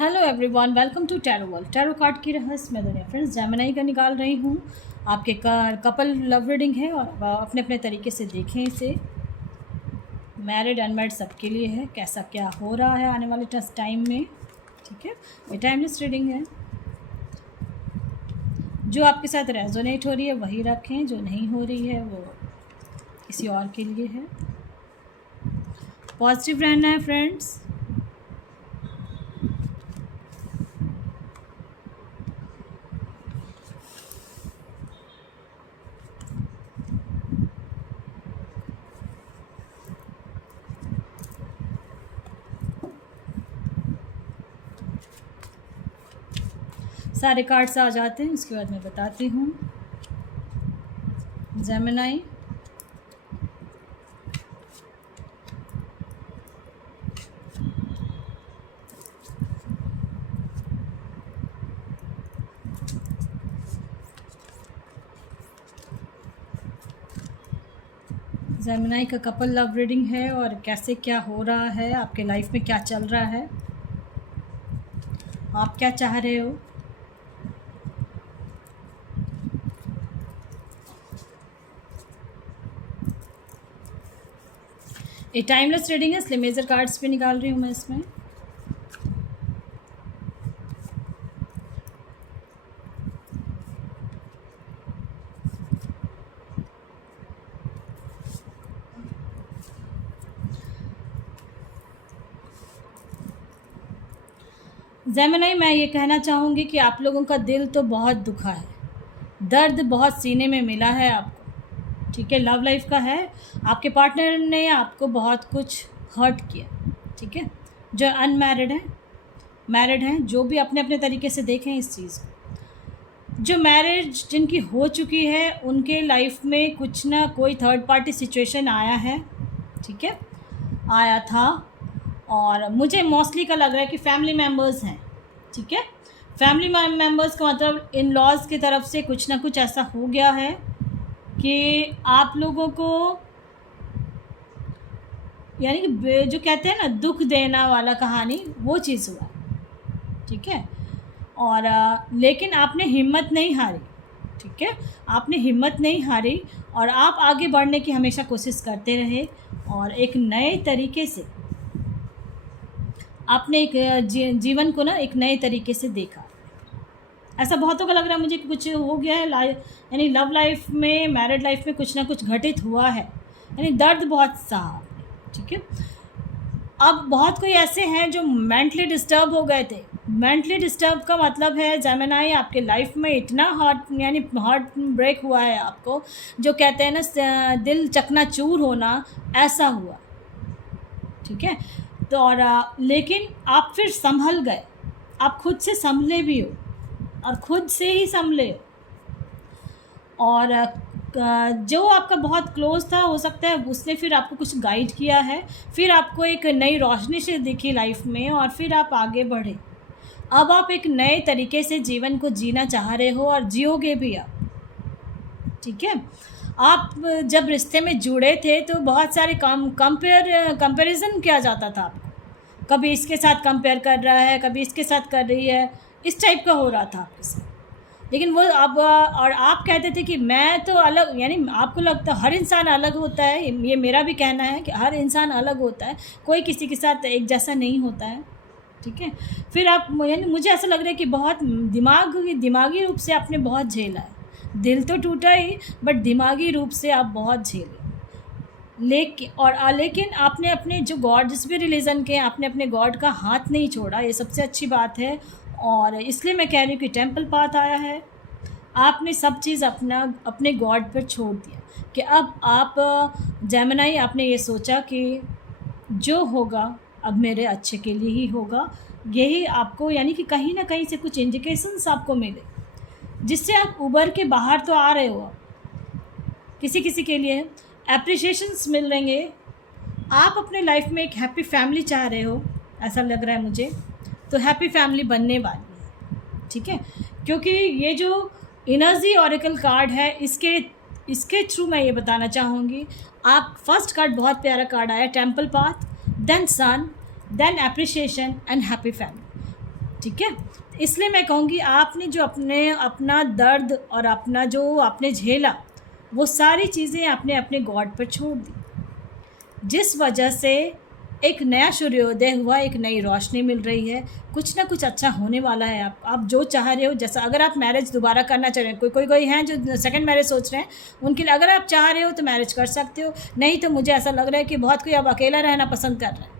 Hello everyone, welcome to tarot world. Tarot card की रहस्यमय दुनिया। फ्रेंड्स, जेमिनी का निकाल रही हूँ। आपके कपल लव रीडिंग है और अपने अपने तरीके से देखें इसे। मैरिड अनमैरिड सबके लिए है। कैसा क्या हो रहा है आने वाले टाइम में, ठीक है। ये टाइमलेस रीडिंग है। जो आपके साथ रेजोनेट हो रही है वही रखें, जो नहीं हो रही है वो किसी और के लिए है। पॉजिटिव रहना है फ्रेंड्स। सारे कार्ड्स आ जाते हैं, उसके बाद मैं बताती हूँ। जेमिनी, जेमिनी का कपल लव रीडिंग है और कैसे क्या हो रहा है, आपके लाइफ में क्या चल रहा है, आप क्या चाह रहे हो। ये टाइमलेस रीडिंग है, इसलिए मेजर कार्ड्स भी निकाल रही हूँ मैं इसमें। जेमिनी, मैं ये कहना चाहूँगी कि आप लोगों का दिल तो बहुत दुखा है, दर्द बहुत सीने में मिला है आपको, ठीक है। लव लाइफ का है, आपके पार्टनर ने आपको बहुत कुछ हर्ट किया, ठीक है। जो अनमैरिड हैं, मैरिड हैं, जो भी अपने अपने तरीके से देखें इस चीज़ को। जो मैरिज जिनकी हो चुकी है उनके लाइफ में कुछ ना कोई थर्ड पार्टी सिचुएशन आया है, ठीक है, आया था। और मुझे मोस्टली का लग रहा है कि फैमिली मेम्बर्स हैं, ठीक है। फैमिली मेम्बर्स का मतलब इन लॉज की तरफ से कुछ ना कुछ ऐसा हो गया है कि आप लोगों को, यानी कि जो कहते हैं ना दुख देना वाला कहानी, वो चीज़ हुआ, ठीक है। और लेकिन आपने हिम्मत नहीं हारी, ठीक है। आपने हिम्मत नहीं हारी और आप आगे बढ़ने की हमेशा कोशिश करते रहे और एक नए तरीके से आपने एक जीवन को ना एक नए तरीके से देखा। ऐसा बहुतों का लग रहा है मुझे कि कुछ हो गया है यानी लव लाइफ में, मैरिड लाइफ में कुछ ना कुछ घटित हुआ है, यानी दर्द बहुत सहा, ठीक है। अब बहुत कोई ऐसे हैं जो मेंटली डिस्टर्ब हो गए थे। मेंटली डिस्टर्ब का मतलब है जेमिनी, आपके लाइफ में इतना हार्ट ब्रेक हुआ है आपको, जो कहते हैं ना दिल चकनाचूर होना, ऐसा हुआ, ठीक है। तो और लेकिन आप फिर संभल गए, आप खुद से संभले भी हो और खुद से ही संभले हो। और जो आपका बहुत क्लोज था, हो सकता है उसने फिर आपको कुछ गाइड किया है, फिर आपको एक नई रोशनी से दिखी लाइफ में और फिर आप आगे बढ़े। अब आप एक नए तरीके से जीवन को जीना चाह रहे हो और जियोगे भी आप, ठीक है। आप जब रिश्ते में जुड़े थे तो बहुत सारे कंपैरिजन किया जाता था आपको, कभी इसके साथ कंपेयर कर रहा है, कभी इसके साथ कर रही है, इस टाइप का हो रहा था आपके साथ। लेकिन वो अब और आप कहते थे कि मैं तो अलग, यानी आपको लगता हर इंसान अलग होता है। ये मेरा भी कहना है कि हर इंसान अलग होता है, कोई किसी के साथ एक जैसा नहीं होता है, ठीक है। फिर आप, यानी मुझे ऐसा लग रहा है कि बहुत दिमागी रूप से आपने बहुत झेला है। दिल तो टूटा ही, बट दिमागी रूप से आप बहुत झेले। लेकिन आपने अपने जो गॉड, जिस भी रिलीजन के, आपने अपने गॉड का हाथ नहीं छोड़ा, ये सबसे अच्छी बात है। और इसलिए मैं कह रही हूँ कि टेम्पल पाथ आया है, आपने सब चीज़ अपने गॉड पर छोड़ दिया। कि अब आप जेमिनी, आपने ये सोचा कि जो होगा अब मेरे अच्छे के लिए ही होगा। यही आपको, यानी कि कहीं ना कहीं से कुछ इंडिकेशंस आपको मिले जिससे आप उबर के बाहर तो आ रहे हो। किसी किसी के लिए एप्रिशिएशंस मिल रहेंगे। आप अपने लाइफ में एक हैप्पी फैमिली चाह रहे हो, ऐसा लग रहा है मुझे, तो हैप्पी फैमिली बनने वाली है, ठीक है। क्योंकि ये जो एनर्जी ऑरेकल कार्ड है, इसके थ्रू मैं ये बताना चाहूँगी। आप फर्स्ट कार्ड बहुत प्यारा कार्ड आया, temple path, then sun, then appreciation and happy family. ठीक है। इसलिए मैं कहूँगी आपने जो अपना दर्द और अपना जो आपने झेला, वो सारी चीज़ें आपने अपने गॉड पर छोड़ दी, जिस वजह से एक नया सूर्योदय हुआ, एक नई रोशनी मिल रही है, कुछ ना कुछ अच्छा होने वाला है। आप जो चाह रहे हो, जैसा अगर आप मैरिज दोबारा करना चाह रहे हैं, कोई हैं जो सेकंड मैरिज सोच रहे हैं, उनके लिए अगर आप चाह रहे हो तो मैरिज कर सकते हो। नहीं तो मुझे ऐसा लग रहा है कि बहुत कोई अब अकेला रहना पसंद कर रहा है।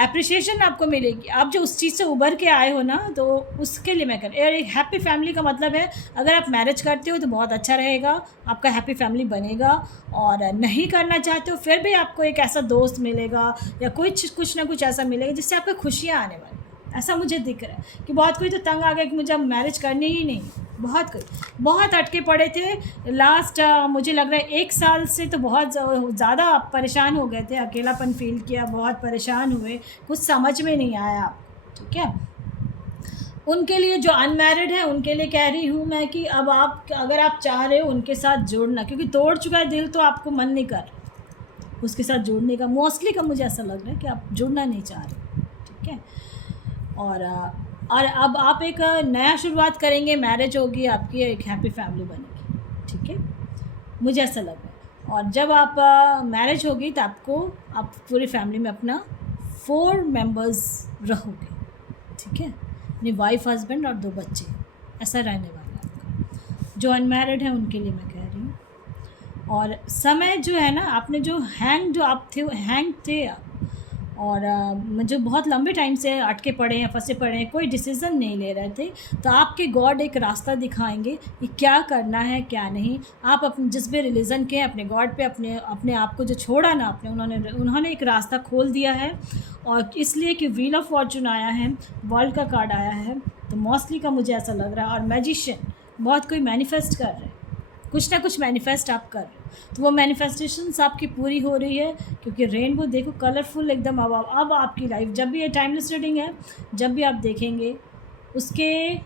एप्रिशिएशन आपको मिलेगी, आप जो उस चीज़ से उभर के आए हो ना, तो उसके लिए मैं कर एक हैप्पी फैमिली का मतलब है, अगर आप मैरिज करते हो तो बहुत अच्छा रहेगा, आपका हैप्पी फैमिली बनेगा। और नहीं करना चाहते हो फिर भी आपको एक ऐसा दोस्त मिलेगा या कुछ ना कुछ ऐसा मिलेगा जिससे आपको खुशियाँ आने वाली। ऐसा मुझे दिख रहा है कि बहुत कोई तो तंग आ गया कि मुझे अब मैरिज करनी ही नहीं। बहुत अटके पड़े थे लास्ट, मुझे लग रहा है 1 साल से तो बहुत ज़्यादा परेशान हो गए थे, अकेलापन फील किया, बहुत परेशान हुए, कुछ समझ में नहीं आया। ठीक है, उनके लिए जो अनमैरिड है उनके लिए कह रही हूँ मैं कि अब आप अगर आप चाह रहे हो उनके साथ जोड़ना, क्योंकि तोड़ चुका है दिल तो आपको मन नहीं कर उसके साथ जोड़ने का, मोस्टली का मुझे ऐसा लग रहा है कि आप जुड़ना नहीं चाह रहे। ठीक है, और अब आप एक नया शुरुआत करेंगे, मैरिज होगी आपकी, एक हैप्पी फैमिली बनेगी। ठीक है, मुझे ऐसा लग रहा है। और जब आप मैरिज होगी तो आप पूरी फैमिली में अपना 4 मेंबर्स रहोगे। ठीक है, अपनी वाइफ, हस्बैंड और 2 बच्चे, ऐसा रहने वाला है आपका। जो अनमैरिड है उनके लिए मैं कह रही हूँ। और समय जो है ना, आपने जो हैंग थे आप, और मुझे बहुत लंबे टाइम से अटके पड़े हैं, फंसे पड़े हैं, कोई डिसीज़न नहीं ले रहे थे, तो आपके गॉड एक रास्ता दिखाएंगे कि क्या करना है क्या नहीं। आप अपने जिस भी रिलीजन के अपने गॉड पे अपने आप को जो छोड़ा ना आपने, उन्होंने एक रास्ता खोल दिया है। और इसलिए कि व्हील ऑफ फॉर्चून आया है, वर्ल्ड का कार्ड आया है, तो मोस्टली का मुझे ऐसा लग रहा है। और मैजिशियन, बहुत कोई मैनिफेस्ट कर रहे हैं, कुछ ना कुछ मैनिफेस्ट आप कर रहे हो, तो वो मैनिफेस्टेशंस आपकी पूरी हो रही है। क्योंकि रेनबो देखो कलरफुल एकदम। अब आपकी लाइफ, जब भी ये टाइमलेस रीडिंग है, जब भी आप देखेंगे उसके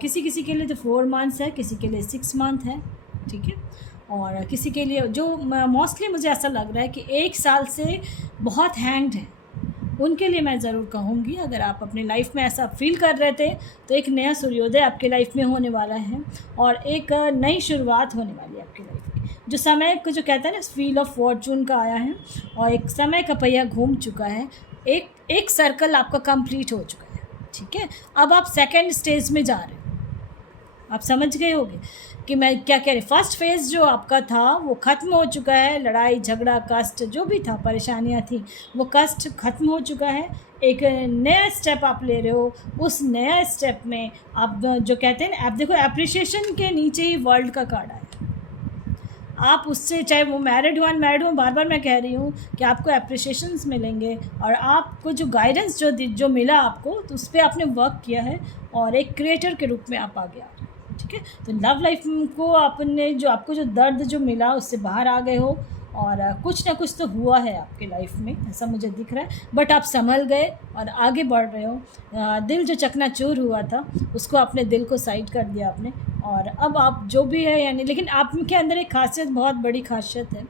किसी किसी के लिए तो 4 मंथ्स है, किसी के लिए 6 मंथ है। ठीक है, और किसी के लिए जो मोस्टली मुझे ऐसा लग रहा है कि 1 साल से बहुत हैंग्ड है, उनके लिए मैं ज़रूर कहूँगी, अगर आप अपनी लाइफ में ऐसा फील कर रहे थे तो एक नया सूर्योदय आपके लाइफ में होने वाला है, और एक नई शुरुआत होने वाली है आपकी लाइफ की। जो समय को जो कहते हैं ना, व्हील ऑफ फॉर्चून का आया है, और एक समय का पहिया घूम चुका है, एक सर्कल आपका कंप्लीट हो चुका है। ठीक है, अब आप सेकेंड स्टेज में जा रहे हो। आप समझ गए होंगे कि मैं क्या कह रही। फर्स्ट फेज़ जो आपका था वो ख़त्म हो चुका है, लड़ाई झगड़ा कष्ट जो भी था, परेशानियां थी, वो कष्ट ख़त्म हो चुका है। एक नया स्टेप आप ले रहे हो, उस नया स्टेप में आप जो कहते हैं ना, आप देखो एप्रिशिएशन के नीचे ही वर्ल्ड का कार्ड आया। आप उससे, चाहे वो मैरिड हो अनमैरिड हो, बार बार मैं कह रही हूँ कि आपको एप्रिशिएशंस मिलेंगे, और आपको जो गाइडेंस जो मिला आपको, तो उस पर आपने वर्क किया है, और एक क्रिएटर के रूप में आप आगे आ रहे हैं। ठीक है, तो लव लाइफ को आपने आपको जो दर्द जो मिला उससे बाहर आ गए हो, और कुछ ना कुछ तो हुआ है आपके लाइफ में, ऐसा मुझे दिख रहा है। बट आप संभल गए और आगे बढ़ रहे हो। दिल जो चकनाचूर हुआ था उसको, अपने दिल को साइड कर दिया आपने, और अब आप जो भी है यानी, लेकिन आपके अंदर एक खासियत, बहुत बड़ी खासियत है,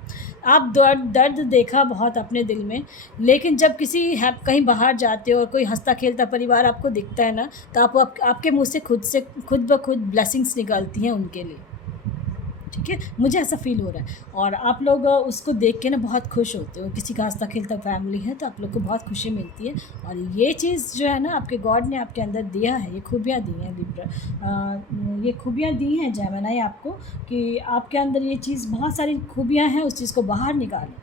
आप दर्द देखा बहुत अपने दिल में, लेकिन जब कहीं बाहर जाते हो और कोई हंसता खेलता परिवार आपको दिखता है ना, तो आपके मुंह से खुद ब खुद ब्लेसिंग्स निकलती हैं उनके लिए। ठीक है, मुझे ऐसा फील हो रहा है, और आप लोग उसको देख के ना बहुत खुश होते हो। किसी का हंसता खेलता फैमिली है तो आप लोग को बहुत खुशी मिलती है, और ये चीज़ जो है ना, आपके गॉड ने आपके अंदर दिया है, ये खूबियाँ दी हैं लिब्रा, ये खूबियाँ दी हैं जेमिनी आपको, कि आपके अंदर ये चीज़, बहुत सारी खूबियाँ हैं, उस चीज़ को बाहर निकालें।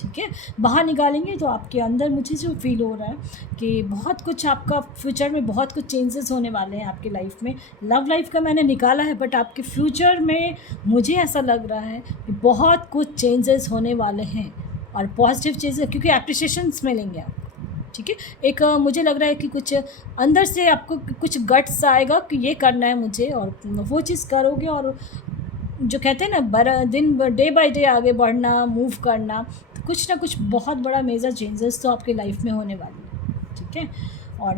ठीक है, बाहर निकालेंगे तो आपके अंदर मुझे जो फील हो रहा है कि बहुत कुछ आपका फ्यूचर में, बहुत कुछ चेंजेस होने वाले हैं आपकी लाइफ में। लव लाइफ का मैंने निकाला है, बट आपके फ्यूचर में मुझे ऐसा लग रहा है कि बहुत कुछ चेंजेस होने वाले हैं, और पॉजिटिव चीज़ें, क्योंकि एप्रिशिएशंस मिलेंगे आपको। ठीक है, एक मुझे लग रहा है कि कुछ अंदर से आपको कुछ गट्स आएगा कि ये करना है मुझे, और वो चीज़ करोगे, और जो कहते हैं ना, डे बाय डे आगे बढ़ना, मूव करना, तो कुछ ना कुछ बहुत बड़ा मेजर चेंजेस तो आपकी लाइफ में होने वाली है। ठीक है, और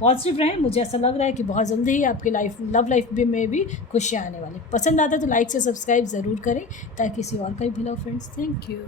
पॉजिटिव रहें, मुझे ऐसा लग रहा है कि बहुत जल्दी ही आपकी लव लाइफ में भी खुशियाँ आने वाली। पसंद आता है तो लाइक से सब्सक्राइब ज़रूर करें, ताकि किसी और का भी भला हो। Friends, thank you.